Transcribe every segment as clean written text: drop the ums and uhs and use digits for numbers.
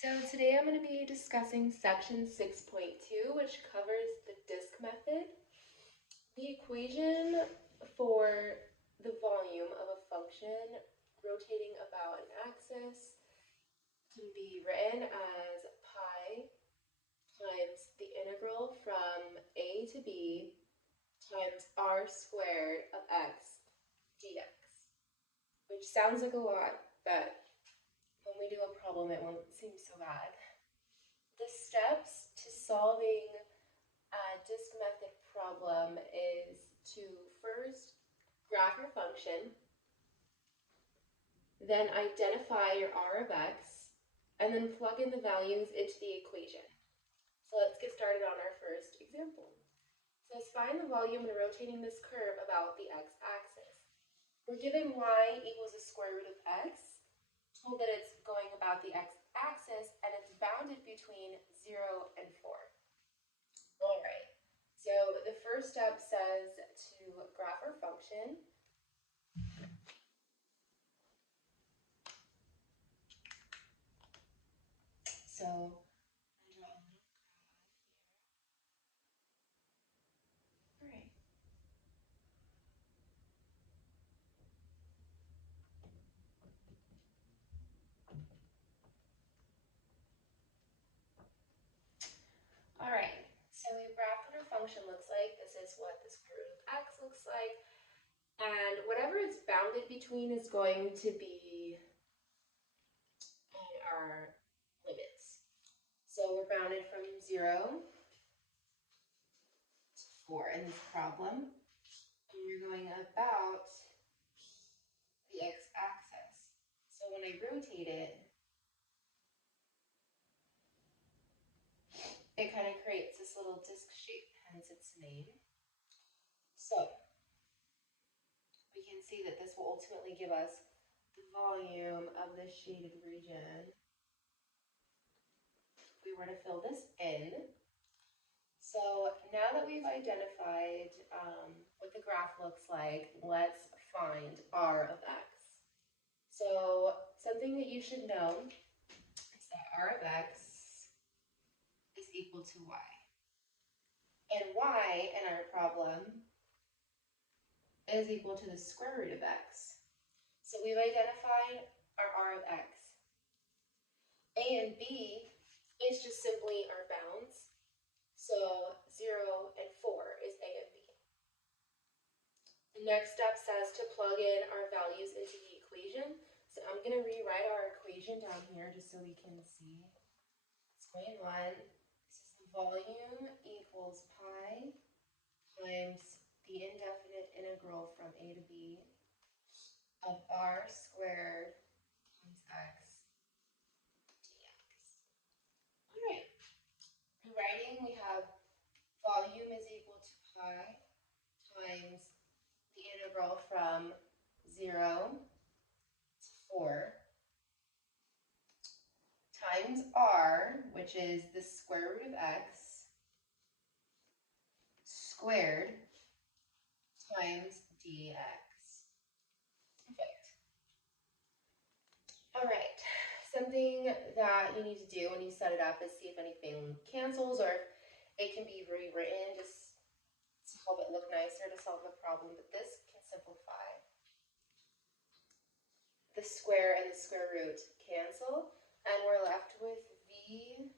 So today I'm going to be discussing section 6.2, which covers the disk method. The equation for the volume of a function rotating about an axis can be written as pi times the integral from a to b times r squared of x dx, which sounds like a lot, but when we do a problem it won't seem so bad. The steps to solving a disk method problem is to first graph your function, then identify your r of x, and then plug in the values into the equation. So let's get started on our first example. So let's find the volume when rotating this curve about the x-axis. We're given y equals the square root of x, told that it's going about the x-axis, and it's bounded between 0 and 4. All right, so the first step says to graph our function. So I draw a little graph here. All right. All right, so we've graphed what our function looks like. This is what the square root of x looks like. And whatever it's bounded between is going to be our limits. So we're bounded from 0 to 4 in this problem. And we're going about the x-axis. So when I rotate it, it kind of creates this little disc shape, hence its name. So we can see that this will ultimately give us the volume of this shaded region. If we were to fill this in. So now that we've identified what the graph looks like, let's find r of x. So something that you should know is that r of x is equal to y. And y in our problem is equal to the square root of x. So we've identified our r of x. A and b is just simply our bounds. So 0 and 4 is a and b. The next step says to plug in our values into the equation. So I'm going to rewrite our equation down here just so we can see. Explain 1. This is the volume equals pi times the indefinite integral from a to b of r squared times x dx. All right. Rewriting, we have volume is equal to pi times the integral from 0 to 4 times r, which is the square root of x, squared times dx. Perfect. All right, something that you need to do when you set it up is see if anything cancels or if it can be rewritten just to help it look nicer to solve the problem, but this can simplify. The square and the square root cancel, and we're left with v,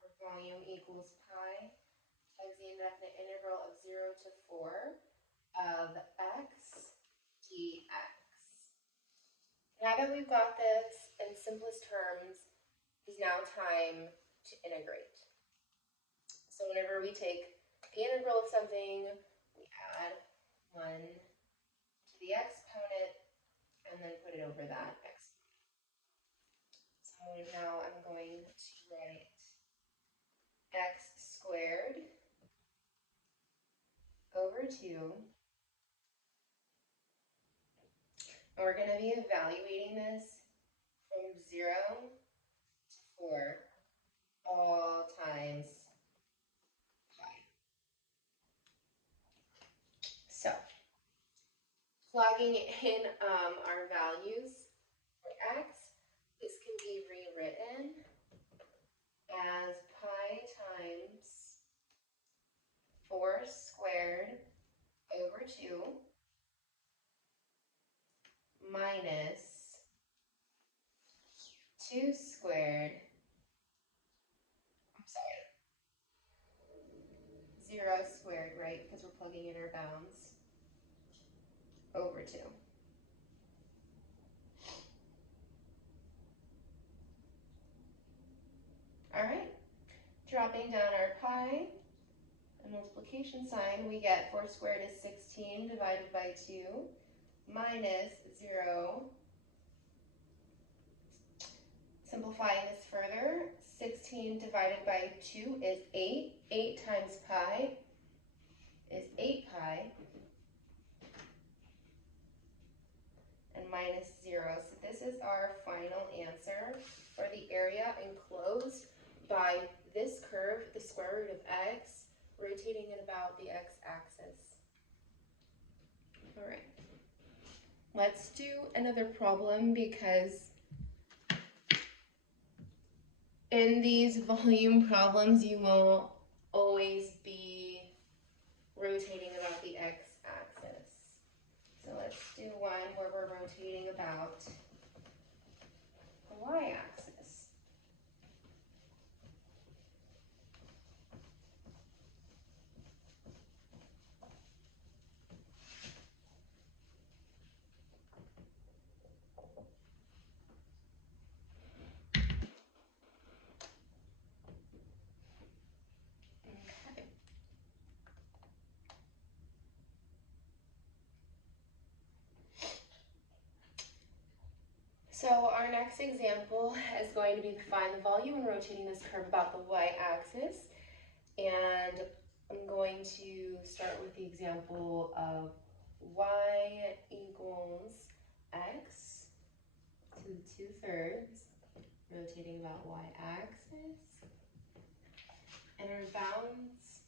or volume, equals pi times the indefinite integral of 0 to 4 of x dx. Now that we've got this in simplest terms, it's now time to integrate. So whenever we take the integral of something, we add 1 to the exponent and then put it over that exponent. So now I'm going to write x squared over 2. And we're going to be evaluating this from 0 to 4 all times pi. So plugging in our values for x, this can be rewritten 2 squared, I'm sorry, 0 squared, right, because we're plugging in our bounds, over 2. All right, dropping down our pi, a multiplication sign, we get 4 squared is 16 divided by 2 minus 0. Simplifying this further, 16 divided by 2 is 8. 8 times pi is 8 pi. And minus 0. So this is our final answer for the area enclosed by this curve, the square root of x, rotating it about the x-axis. All right. Let's do another problem, because in these volume problems, you won't always be rotating about the x-axis. So let's do one where we're rotating about the y-axis. So our next example is going to be to find the volume and rotating this curve about the y-axis. And I'm going to start with the example of y equals x to the 2/3, rotating about y-axis. And our bounds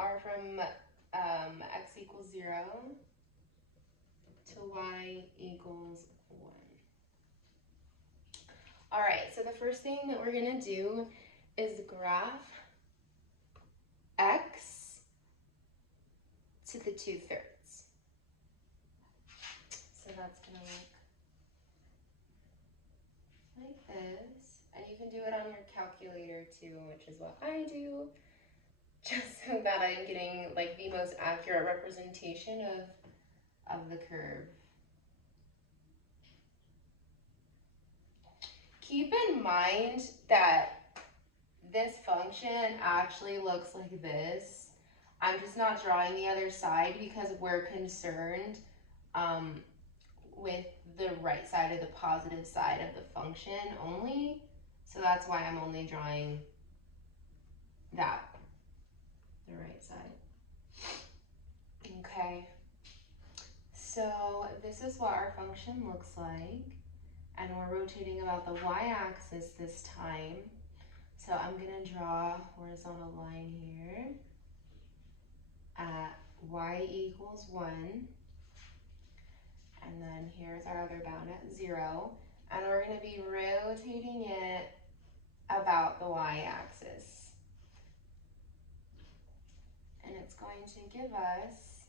are from x equals 0 to y equals 1. All right, so the first thing that we're gonna do is graph x to the 2/3. So that's gonna look like this. And you can do it on your calculator too, which is what I do, just so that I'm getting like the most accurate representation of the curve. Keep in mind that this function actually looks like this. I'm just not drawing the other side because we're concerned with the right side of the positive side of the function only. So that's why I'm only drawing that, the right side. Okay, so this is what our function looks like. And we're rotating about the y-axis this time. So I'm gonna draw a horizontal line here at y equals 1. And then here's our other bound at 0. And we're gonna be rotating it about the y-axis. And it's going to give us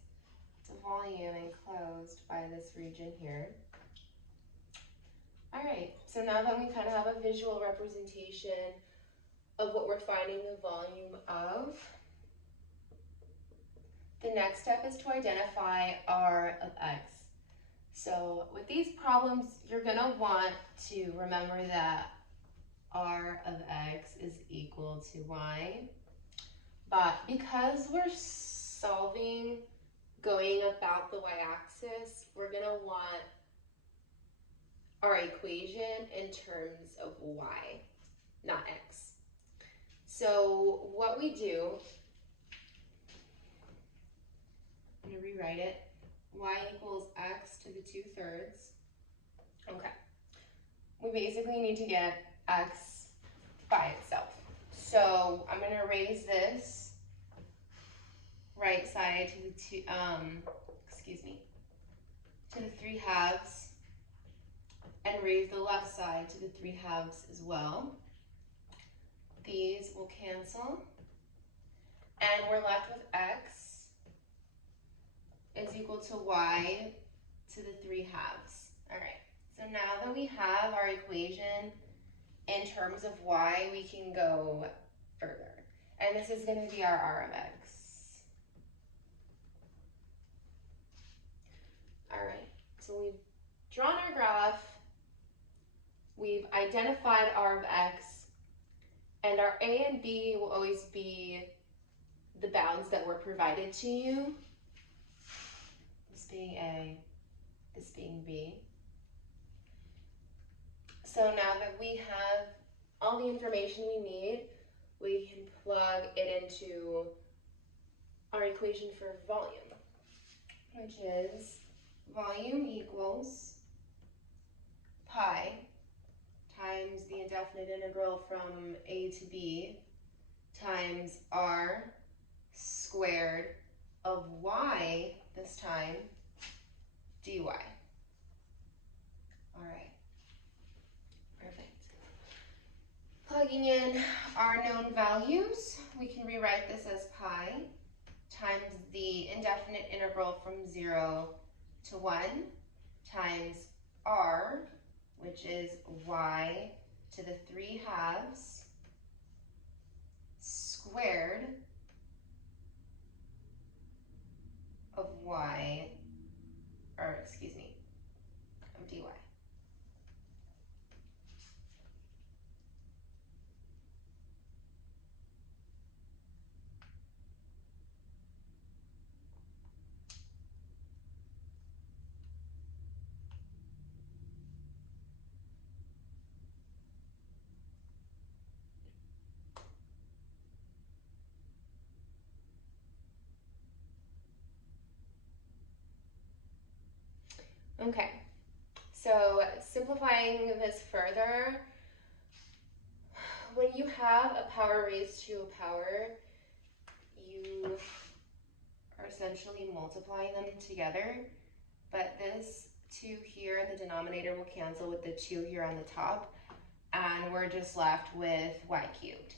the volume enclosed by this region here. All right, so now that we kind of have a visual representation of what we're finding the volume of, the next step is to identify R of X. So with these problems, you're gonna want to remember that R of X is equal to Y. But because we're solving going about the y-axis, we're gonna want our equation in terms of y, not x. So what we do, I'm gonna rewrite it, y equals x to the 2/3. Okay, we basically need to get x by itself. So I'm gonna raise this right side to the to the 3/2, and raise the left side to the 3/2 as well. These will cancel, and we're left with x is equal to y to the 3/2. All right, so now that we have our equation in terms of y, we can go further. And this is going to be our r of x. All right, so we've drawn our graph, we've identified r of x, and our a and b will always be the bounds that were provided to you. This being a, this being b. So now that we have all the information we need, we can plug it into our equation for volume, which is volume equals pi times the indefinite integral from a to b times r squared of y, this time, dy. All right, perfect. Plugging in our known values, we can rewrite this as pi times the indefinite integral from 0 to 1 times r, which is y to the 3/2 squared of y, or excuse me, of dy. Okay, so simplifying this further, when you have a power raised to a power, you are essentially multiplying them together, but this 2 here in the denominator will cancel with the 2 here on the top, and we're just left with y cubed.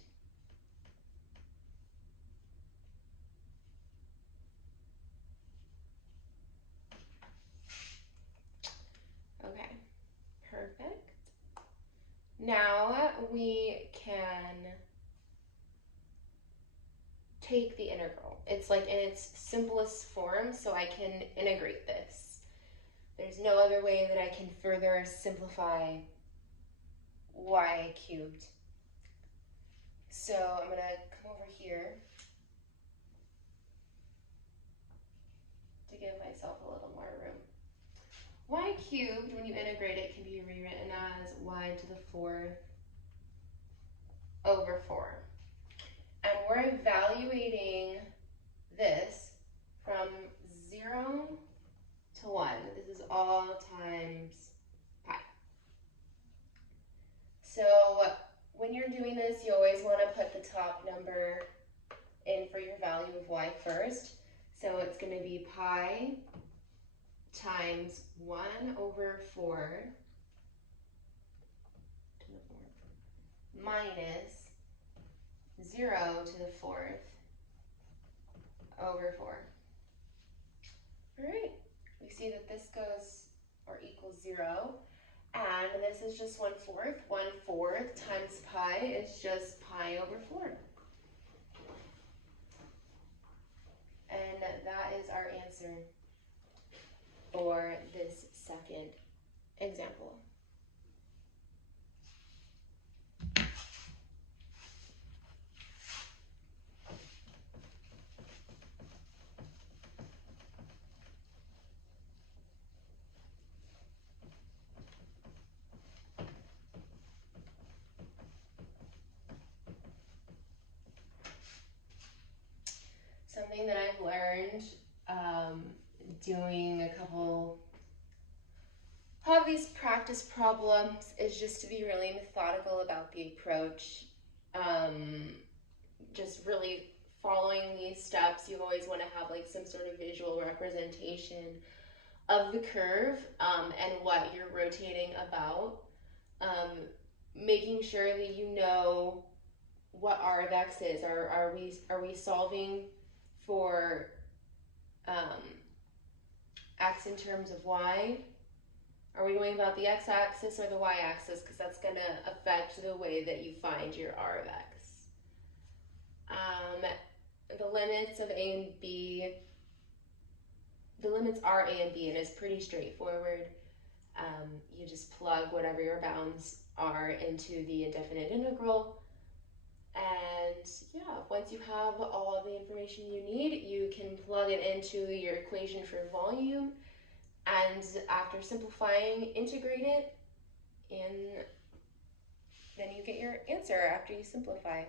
Okay, perfect. Now we can take the integral. It's like in its simplest form, so I can integrate this. There's no other way that I can further simplify y cubed. So I'm going to come over here to give myself a little more room. Y cubed, when you integrate it, can be rewritten as y to the 4th over 4. And we're evaluating this from 0 to 1. This is all times pi. So when you're doing this, you always want to put the top number in for your value of y first. So it's going to be pi times 1 over 4 to the 4th minus 0 to the 4th over 4. All right, we see that this goes or equals 0, and this is just 1/4. 1/4 times pi is just pi over 4. And that is our answer for this second example. Something that I've learned doing a couple of these practice problems is just to be really methodical about the approach. Just really following these steps. You always want to have like some sort of visual representation of the curve and what you're rotating about. Making sure that you know what r of x is. Are we solving for x in terms of y, Are we going about the x-axis or the y-axis? Because that's going to affect the way that you find your r of x. The limits of a and b, the limits are a and b, and it's pretty straightforward. You just plug whatever your bounds are into the indefinite integral. And yeah, once you have all of the information you need, you can plug it into your equation for volume. And after simplifying, integrate it, and then you get your answer after you simplify.